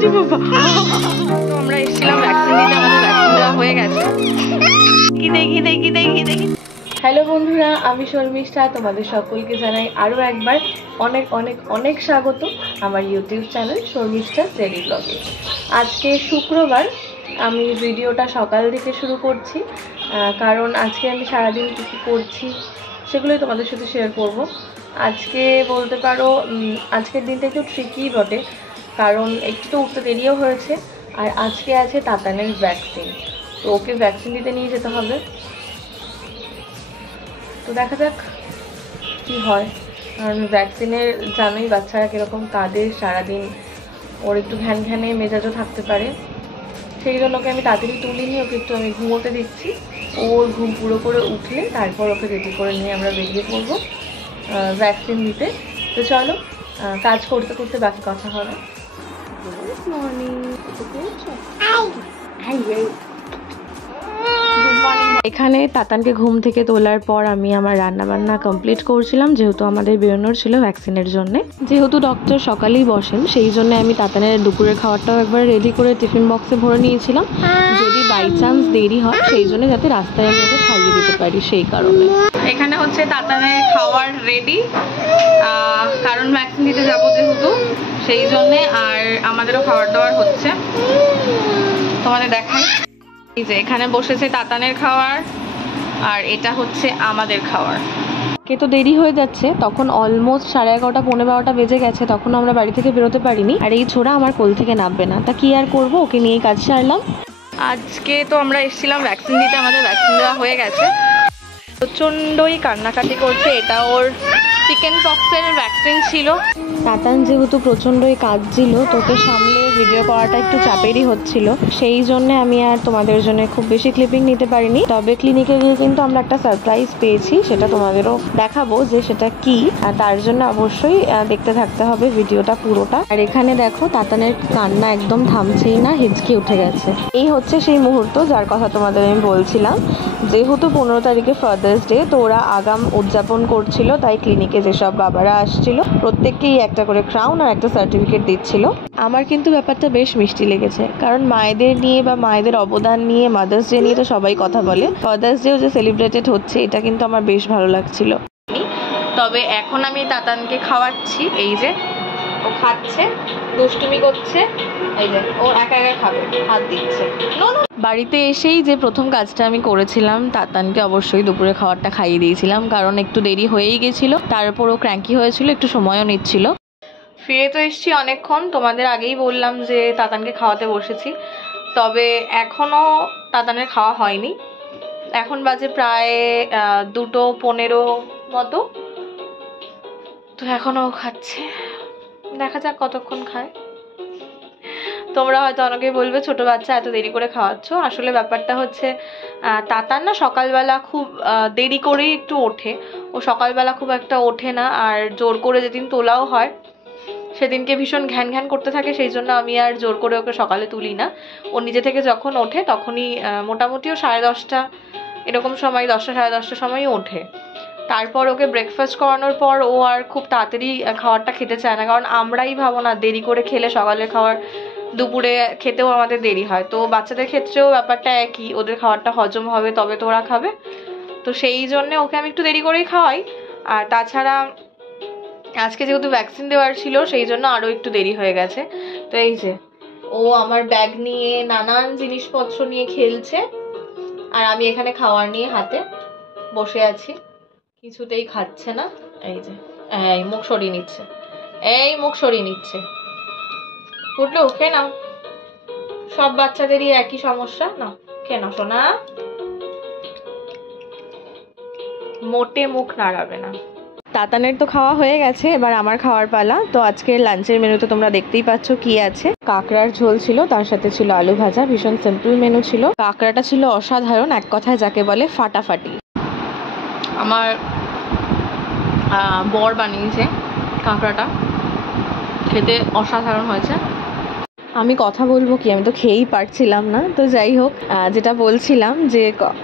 তো আমরা এসেছিলাম ভ্যাকসিন দিতে, আমাদের ভ্যাকসিন দেওয়া হয়ে গেছে। দেখি। হ্যালো বন্ধুরা, আমি শর্মিষ্ঠা, তোমাদের সকলকে জানাই আরও একবার অনেক অনেক অনেক স্বাগত আমার ইউটিউব চ্যানেল শর্মিষ্ঠা ডেইলি ব্লগে। আজকে শুক্রবার, আমি ভিডিওটা সকাল থেকে শুরু করছি কারণ আজকে আমি সারাদিন কী করছি সেগুলোই তোমাদের সাথে শেয়ার করব। আজকে বলতে পারো আজকের দিনটা একটু ট্রিকি বটে, কারণ একটু তো উঠতে দেরিও হয়েছে। আর আজকে আছে তাতানের ভ্যাকসিন, তো ওকে ভ্যাকসিন দিতে নিয়ে যেতে হবে। তো দেখা যাক কী হয়, কারণ ভ্যাকসিনের জানোই বাচ্চারা কীরকম কাঁদে সারাদিন, ওর একটু ঘ্যানে মেজাজও থাকতে পারে। সেই জন্য ওকে আমি তাড়াতাড়ি তুলিনি, ওকে একটু আমি ঘুমোতে দিচ্ছি। ওর ঘুম পুরো করে উঠলে তারপর ওকে রেডি করে নিয়ে আমরা বেরিয়ে পড়বো ভ্যাকসিন দিতে। তো চলো, কাজ করতে করতে বাকি কথা হবে। Good morning. এখানে তাতানকে ঘুম থেকে তোলার পর আমি আমার রান্নাবান্না কমপ্লিট করছিলাম, যেহেতু আমাদের বেরোনোর ছিল ভ্যাকসিনের জন্য। যেহেতু ডক্টর সকালেই বসেন, সেই জন্য আমি তাতানের দুপুরের খাবারটাও একবার রেডি করে টিফিন বক্সে ভরে নিয়েছিলাম, যদি বাই চান্স দেরি হয় সেই জন্য যাতে রাস্তায় আমি ওকে খাইয়ে দিতে পারি, সেই কারণে। এখানে হচ্ছে তাতানের খাওয়ার রেডি, কারণ ভ্যাকসিন দিতে যাবো যেহেতু, সেই জন্যে। আর আমাদেরও খাবার দাবার হচ্ছে, তোমাদের দেখাই। এই যে এখানে বসেছে তাতানের খাবার, আর এটা হচ্ছে আমাদের খাবার। কে তো দেরি হয়ে যাচ্ছে, তখন অলমোস্ট 11:30 12:15 বেজে গেছে, তখন আমরা বাড়ি থেকে বেরোতে পারিনি। আর এই ছোড়া আমার কোল থেকে নামবে না, তা কি আর করবো, ওকে নিয়েই কাজ সারলাম। আজকে তো আমরা এসেছিলাম ভ্যাকসিন দিতে, আমাদের ভ্যাকসিন দেওয়া হয়ে গেছে। প্রচণ্ডই কান্নাকাটি করছে, এটা ওর চিকেন পক্সের ভ্যাকসিন ছিল। তাতান যেহেতু প্রচণ্ডই কাঁদছিল, তোকে সামলে ভিডিও করাটা একটু চাপেরই হচ্ছিল, সেই জন্য আমি আর তোমাদের জন্য খুব বেশি ক্লিপিং নিতে পারিনি। তবে ক্লিনিকে গিয়ে কিন্তু আমরা একটা সারপ্রাইজ পেয়েছি, সেটা তোমাদেরও দেখাবো যে সেটা কি, আর তার জন্য অবশ্যই দেখতে থাকতে হবে ভিডিওটা পুরোটা। আর এখানে দেখো তাতানের কান্না একদম থামছেই না, হিচকি উঠে গেছে। এই হচ্ছে সেই মুহূর্ত যার কথা তোমাদের আমি বলছিলাম। যেহেতু 15 তারিখে ফাদার্স ডে, তো ওরা আগাম উদযাপন করছিল, তাই ক্লিনিকে যেসব বাবারা আসছিল প্রত্যেককেই একটা করে ক্রাউন আর একটা সার্টিফিকেট দিচ্ছিল। আমার কিন্তু ব্যাপারটা বেশ মিষ্টি লেগেছে, কারণ মায়েদের নিয়ে বা মায়েদের অবদান নিয়ে মাদার্স ডে নিয়ে তো সবাই কথা বলে, ফাদার্স ডেও যে সেলিব্রেটেড হচ্ছে এটা কিন্তু আমার বেশ ভালো লাগছিল। তবে এখন আমি তাতানকে খাওয়াচ্ছি, এই যে ও খাচ্ছে, দুষ্টুমি করছে, এই যে ও একা একা খাবে, হাত দিচ্ছে। বাড়িতে এসেই যে প্রথম কাজটা আমি করেছিলাম, তাতানকে অবশ্যই দুপুরে খাবারটা খাইয়ে দিয়েছিলাম, কারণ একটু দেরি হয়েই গেছিলো, তার উপর ও ক্র্যাঙ্কি হয়েছিল, একটু সময়ও নিচ্ছিল। ফিরে তো এসেছি অনেকক্ষণ, তোমাদের আগেই বললাম যে তাতানকে খাওয়াতে বসেছি, তবে এখনও তাতানের খাওয়া হয়নি। এখন বাজে প্রায় 2:15 মতো, তো এখনও খাচ্ছে, দেখা যাক কতক্ষণ খায়। তোমরা হয়তো অনেকেই বলবে ছোটো বাচ্চা এত দেরি করে খাওয়াচ্ছ, আসলে ব্যাপারটা হচ্ছে তাতান না সকালবেলা খুব দেরি করেই একটু ওঠে, ও সকালবেলা খুব একটা ওঠে না, আর জোর করে যেদিন তোলাও হয় সেদিনকে ভীষণ ঘ্যান করতে থাকে, সেই জন্য আমি আর জোর করে ওকে সকালে তুলি না। ও নিজে থেকে যখন ওঠে তখনই মোটামুটিও 10:30 এরকম সময়, 10টা 10:30 সময়ই ওঠে। তারপর ওকে ব্রেকফাস্ট করানোর পর ও আর খুব তাড়াতাড়ি খাবারটা খেতে চায় না, কারণ আমরাই ভাবো না দেরি করে খেলে সকালের খাবার দুপুরে খেতেও আমাদের দেরি হয়, তো বাচ্চাদের ক্ষেত্রেও ব্যাপারটা একই, ওদের খাবারটা হজম হবে তবে তো ওরা খাবে। তো সেই জন্যে ওকে আমি একটু দেরি করেই খাওয়াই। আর তাছাড়া আজকে যেহেতু ভ্যাকসিন দেওয়ার ছিল, সেই জন্য আরও একটু দেরি হয়ে গেছে। তো এই যে ও আমার ব্যাগ নিয়ে নানান জিনিসপত্র নিয়ে খেলছে, আর আমি এখানে খাওয়ার নিয়ে হাতে বসে আছি, কিছুতেই খাচ্ছে না। এই যে এই মুখ সরিয়ে নিচ্ছে, উঠলো খেয়ে নাও, সব বাচ্চাদেরই একই সমস্যা, না খেয়ে নাও সোনা, মোটে মুখ নাড়াবে না। তাতানের তো খাওয়া হয়ে গেছে, এবার আমার খাওয়ার পালা। তো আজকের লাঞ্চের মেনুতে তোমরা দেখতেই পাচ্ছ কি আছে। কাঁকড়ার ঝোল ছিল, তার সাথে ছিল আলু ভাজা, ভীষণ সিম্পল মেনু ছিল। কাঁকড়াটা ছিল অসাধারণ, এক কথায় যাকে বলে ফাটাফাটি। আমার বর বানিয়েছে কাঁকড়াটা, খেতে অসাধারণ হয়েছে। আমি কথা বলবো কি, আমি তো খেয়েই পারছিলাম না। তো যাই হোক, যেটা বলছিলাম যে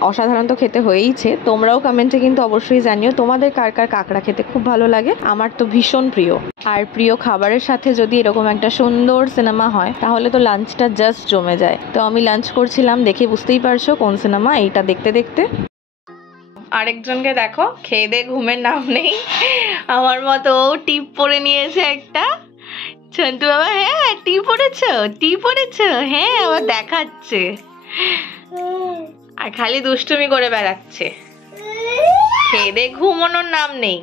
অসাধারণ তো খেতে হয়েইছে। তোমরাও কমেন্টে কিন্তু অবশ্যই জানিও তোমাদের কার কার কাঁকড়া খেতে খুব ভালো লাগে। আমার তো ভীষণ প্রিয়। আর প্রিয় খাবারের সাথে যদি এরকম একটা সুন্দর সিনেমা হয় তাহলে তো লাঞ্চটা জাস্ট জমে যায়। তো আমি লাঞ্চ করছিলাম, দেখে বুঝতেই পারছো কোন সিনেমা, এইটা দেখতে দেখতে। আরেকজনকে দেখো, খেয়ে দিয়ে ঘুমের নাম নেই, আমার মতো টিপ পরে নিয়েছে একটা। সন্তু বাবা, হ্যাঁ টি পড়েছ, হ্যাঁ আবার দেখাচ্ছে আর খালি দুষ্টুমি করে বেড়াচ্ছে। খেয়ে দিয়ে ঘুমানোর নাম নেই।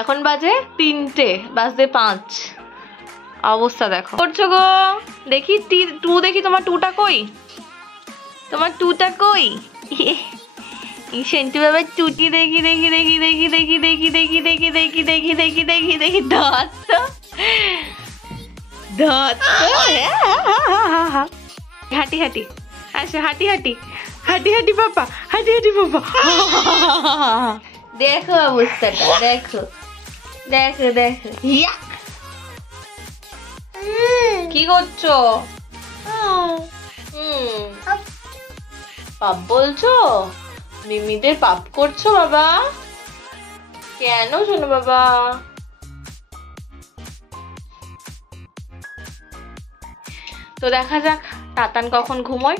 এখন বাজে 3টে, বাজতে 5। অবস্থা দেখো করছো গো। দেখি দেখি তোমার টুটা কই, তোমার টুটা কই? সেন্টু বাবার টুটি দেখি দেখি দেখি দেখি দেখি দেখি দেখি দেখি দেখি দেখি দেখি দেখি দেখি ধরত ধরত। হাঁটি হাঁটি আচ্ছা, হাঁটি হাঁটি হাঁটি হাঁটি পাপা, হাঁটি হাঁটি পাপা। দেখো অবস্থাটা, দেখো দেখো দেখো। কি করছো? পাপ বলছো? মিমিদের পাপ করছো বাবা? কেন শোনো বাবা? তো দেখা যাক তাতান কখন ঘুমোয়,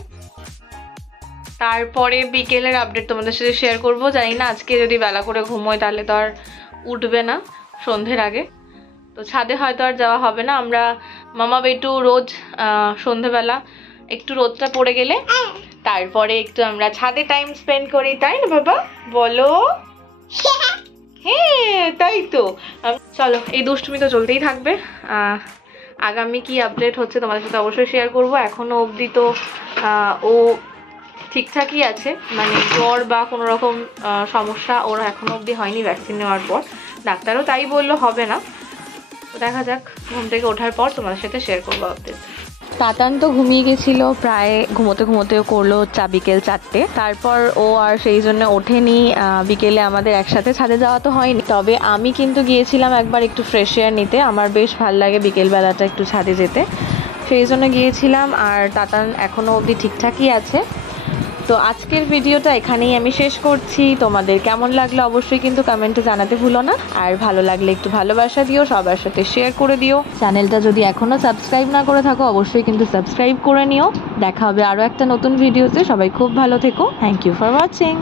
তারপরে বিকেলের আপডেট তোমাদের সাথে শেয়ার করব। জানি না আজকে যদি বেলা করে ঘুমোয় তাহলে তো আর উঠবে না সন্ধ্যের আগে, তো ছাদে হয়তো আর যাওয়া হবে না। আমরা মামা বেটু রোজ সন্ধ্যেবেলা একটু রোদটা পড়ে গেলে তারপরে একটু আমরা ছাদে টাইম স্পেন্ড করি, তাই না বাবা? বলো হ্যাঁ তাই তো। চলো, এই দুষ্টুমি তো চলতেই থাকবে। আগামী কি আপডেট হচ্ছে তোমাদের সাথে অবশ্যই শেয়ার করব। এখনো অবধি তো ও ঠিকঠাকই আছে, মানে জ্বর বা কোনো রকম সমস্যা ওর এখনো অবধি হয়নি ভ্যাকসিন নেওয়ার পর। ডাক্তারও তাই বললো হবে না। তো দেখা যাক, ঘুম থেকে ওঠার পর তোমাদের সাথে শেয়ার করবো আপডেট। তাতান তো ঘুমিয়ে গেছিল, প্রায় ঘুমোতে ঘুমোতেও করলো বিকেল 4টে। তারপর ও আর সেই জন্য ওঠেনি। বিকেলে আমাদের একসাথে ছাদে যাওয়া তো হয়নি, তবে আমি কিন্তু গিয়েছিলাম একবার একটু ফ্রেশ এয়ার নিতে। আমার বেশ ভাল লাগে বিকেলবেলাটা একটু ছাদে যেতে, সেই জন্য গিয়েছিলাম। আর তাতান এখনও অবধি ঠিকঠাকই আছে। তো আজকের ভিডিওটা এখানেই আমি শেষ করছি। তোমাদের কেমন লাগলো অবশ্যই কিন্তু কমেন্টে জানাতে ভুলো না। আর ভালো লাগলে একটু ভালোবাসা দিও, সবার সাথে শেয়ার করে দিও। চ্যানেলটা যদি এখনও সাবস্ক্রাইব না করে থাকো অবশ্যই কিন্তু সাবস্ক্রাইব করে নিও। দেখা হবে আরও একটা নতুন ভিডিওতে। সবাই খুব ভালো থেকো। Thank you for watching.